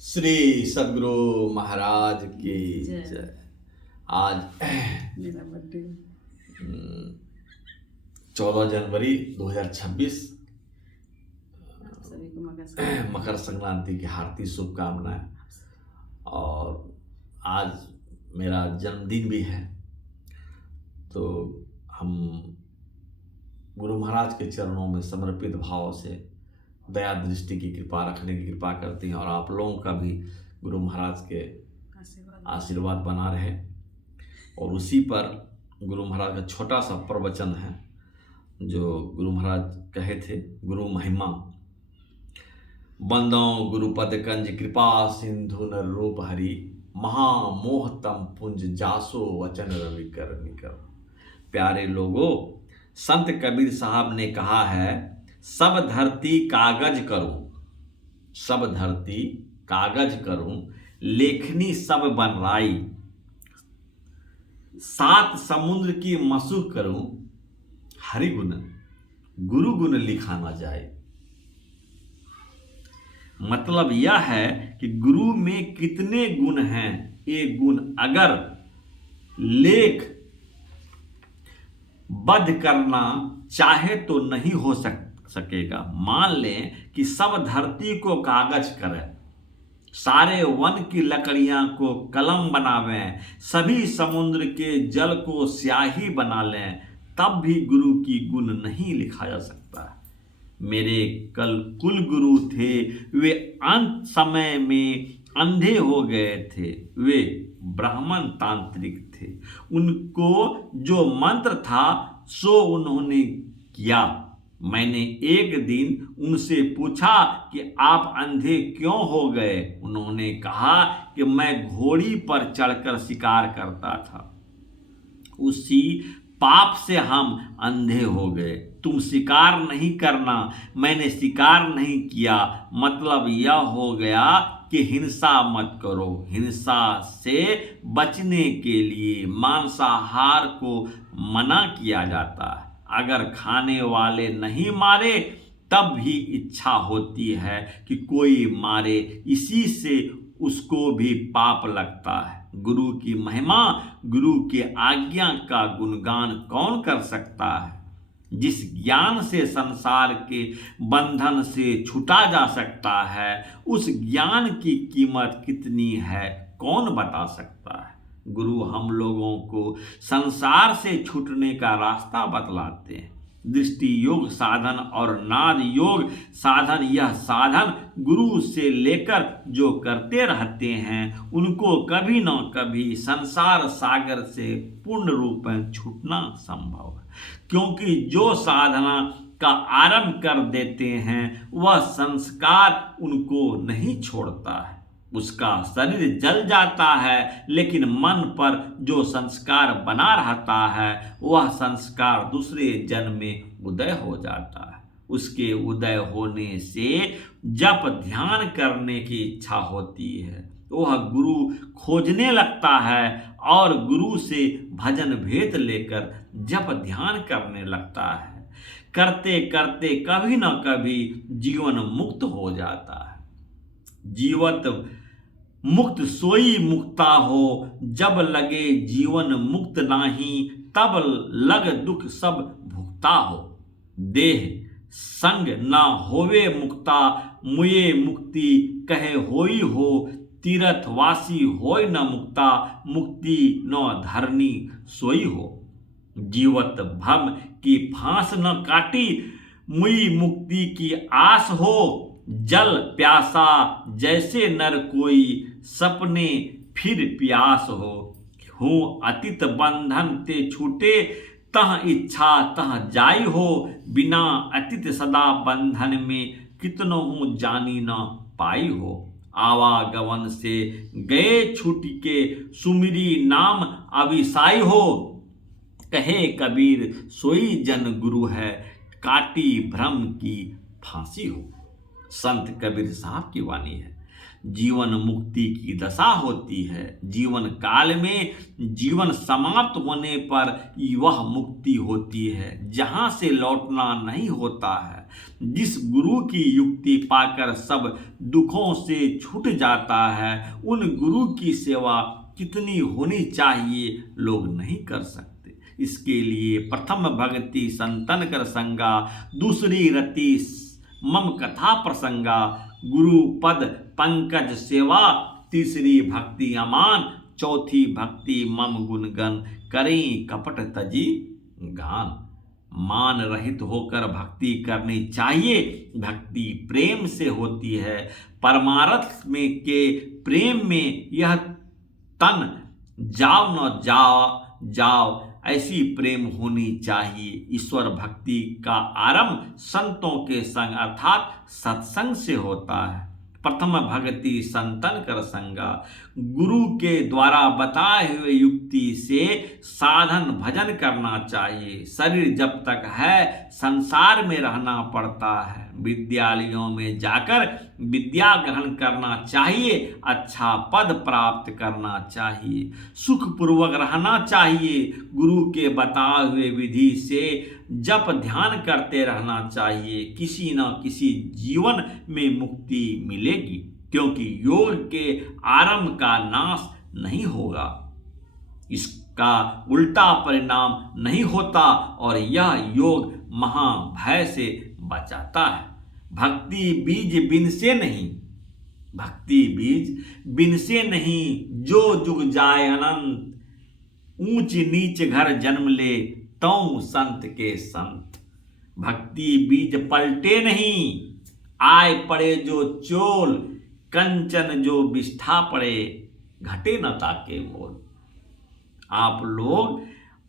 श्री सद्गुरु महाराज की जय। जय। आज मेरा बर्थडे 14 जनवरी 2026 आप सभी को मकर संक्रांति की हार्दिक शुभकामनाएं। और आज मेरा जन्मदिन भी है, तो हम गुरु महाराज के चरणों में समर्पित भाव से दया दृष्टि की कृपा रखने की कृपा करते हैं। और आप लोगों का भी गुरु महाराज के आशीर्वाद बना रहे। और उसी पर गुरु महाराज का छोटा सा प्रवचन है जो गुरु महाराज कहे थे। गुरु महिमा बंदो गुरुपद कंज कृपा सिंधु नर रूप हरि महामोहतम पुंज जासो वचन रवि कर निकर। प्यारे लोगों, संत कबीर साहब ने कहा है, सब धरती कागज करूं, सब धरती कागज करूं, लेखनी सब बनराई, सात समुद्र की मसू करूं, हरि गुण गुरु गुण लिखा ना जाए। मतलब यह है कि गुरु में कितने गुण हैं, ये गुण अगर लेख बद्ध करना चाहे तो नहीं हो सकेगा। मान लें कि सब धरती को कागज करें, सारे वन की लकड़ियां को कलम बनावें, सभी समुद्र के जल को स्याही बना लें, तब भी गुरु की गुण नहीं लिखा जा सकता। मेरे कल कुल गुरु थे, वे अंत समय में अंधे हो गए थे, वे ब्राह्मण तांत्रिक थे। उनको जो मंत्र था सो उन्होंने किया। मैंने एक दिन उनसे पूछा कि आप अंधे क्यों हो गए। उन्होंने कहा कि मैं घोड़ी पर चढ़कर शिकार करता था, उसी पाप से हम अंधे हो गए। तुम शिकार नहीं करना, मैंने शिकार नहीं किया। मतलब यह हो गया कि हिंसा मत करो। हिंसा से बचने के लिए मांसाहार को मना किया जाता है। अगर खाने वाले नहीं मारे तब भी इच्छा होती है कि कोई मारे, इसी से उसको भी पाप लगता है। गुरु की महिमा, गुरु की आज्ञा का गुणगान कौन कर सकता है। जिस ज्ञान से संसार के बंधन से छूटा जा सकता है, उस ज्ञान की कीमत कितनी है कौन बता सकता है। गुरु हम लोगों को संसार से छूटने का रास्ता बतलाते हैं। दृष्टि योग साधन और नाद योग साधन, यह साधन गुरु से लेकर जो करते रहते हैं उनको कभी न कभी संसार सागर से पूर्ण रूप में छूटना संभव है। क्योंकि जो साधना का आरंभ कर देते हैं वह संस्कार उनको नहीं छोड़ता है। उसका शरीर जल जाता है, लेकिन मन पर जो संस्कार बना रहता है वह संस्कार दूसरे जन्म में उदय हो जाता है। उसके उदय होने से जप ध्यान करने की इच्छा होती है, वह गुरु खोजने लगता है और गुरु से भजन भेद लेकर जप ध्यान करने लगता है। करते करते कभी न कभी जीवन मुक्त हो जाता है। जीवत मुक्त सोई मुक्ता हो, जब लगे जीवन मुक्त नाही, तब लग दुख सब भुगता हो। देह संग ना होवे मुक्ता, मुये मुक्ति कहे होई हो, तीर्थवासी होय न मुक्ता, मुक्ति न धरनी सोई हो। जीवत भम की फांस न काटी, मुई मुक्ति की आस हो, जल प्यासा जैसे नर कोई, सपने फिर प्यास हो। हूँ अतीत बंधन ते छूटे, तह इच्छा तह जाई हो, बिना अतीत सदा बंधन में, कितनो हूँ जानी न पाई हो। आवागमन से गए छूट के, सुमिरी नाम अविसाई हो, कहे कबीर सोई जन गुरु है, काटी भ्रम की फांसी हो। संत कबीर साहब की वाणी है। जीवन मुक्ति की दशा होती है। जीवन काल में जीवन समाप्त होने पर वह मुक्ति होती है, जहां से लौटना नहीं होता है। जिस गुरु की युक्ति पाकर सब दुखों से छूट जाता है, उन गुरु की सेवा कितनी होनी चाहिए लोग नहीं कर सकते। इसके लिए प्रथम भक्ति संतन कर संगा, दूसरी रति मम कथा प्रसंगा, गुरु पद पंकज सेवा, तीसरी भक्ति अमान, चौथी भक्ति मम गुणगन, करें कपट तजी गान। मान रहित होकर भक्ति करनी चाहिए। भक्ति प्रेम से होती है। परमार्थ में के प्रेम में यह तन जाओ न जाओ ऐसी प्रेम होनी चाहिए। ईश्वर भक्ति का आरंभ संतों के संग अर्थात सत्संग से होता है। प्रथम भक्ति संतन कर संगा, गुरु के द्वारा बताए हुए युक्ति से साधन भजन करना चाहिए। शरीर जब तक है संसार में रहना पड़ता है। विद्यालयों में जाकर विद्या ग्रहण करना चाहिए, अच्छा पद प्राप्त करना चाहिए, सुखपूर्वक रहना चाहिए। गुरु के बताए हुए विधि से जप ध्यान करते रहना चाहिए। किसी न किसी जीवन में मुक्ति मिलेगी, क्योंकि योग के आरंभ का नाश नहीं होगा, इसका उल्टा परिणाम नहीं होता और यह योग महाभय से बचाता है। भक्ति बीज बिन से नहीं, भक्ति बीज बिन से नहीं, जो जुग जाए अनंत, ऊंच नीच घर जन्म ले तौ संत के संत। भक्ति बीज पलटे नहीं, आय पड़े जो चोल, कंचन जो बिष्ठा पड़े, घटे न ताके मोल। आप लोग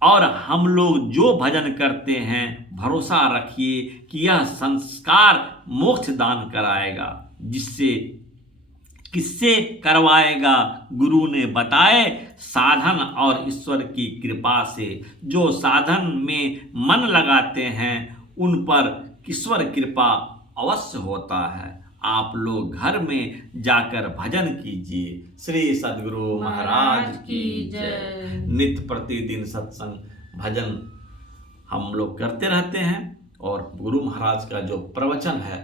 और हम लोग जो भजन करते हैं, भरोसा रखिए कि यह संस्कार मोक्ष दान कराएगा। जिससे किससे करवाएगा? गुरु ने बताए साधन और ईश्वर की कृपा से। जो साधन में मन लगाते हैं उन पर ईश्वर कृपा अवश्य होता है। आप लोग घर में जाकर भजन कीजिए। श्री सद्गुरु महाराज की जय। नित्य प्रतिदिन सत्संग भजन हम लोग करते रहते हैं और गुरु महाराज का जो प्रवचन है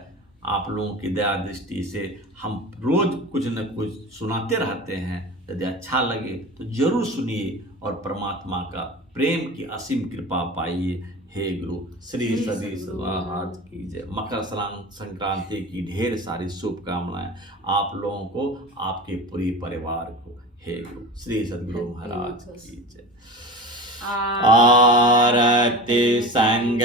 आप लोगों की दया दृष्टि से हम रोज कुछ न कुछ सुनाते रहते हैं। यदि अच्छा लगे तो जरूर सुनिए और परमात्मा का प्रेम की असीम कृपा पाइए। हे गुरु श्री सदी महाराज की जय। मकर संक्रांति की ढेर सारी शुभकामनाएं आप लोगों को, आपके पूरी परिवार को। हे गुरु श्री सद्गुरु महाराज की जय। आरती संग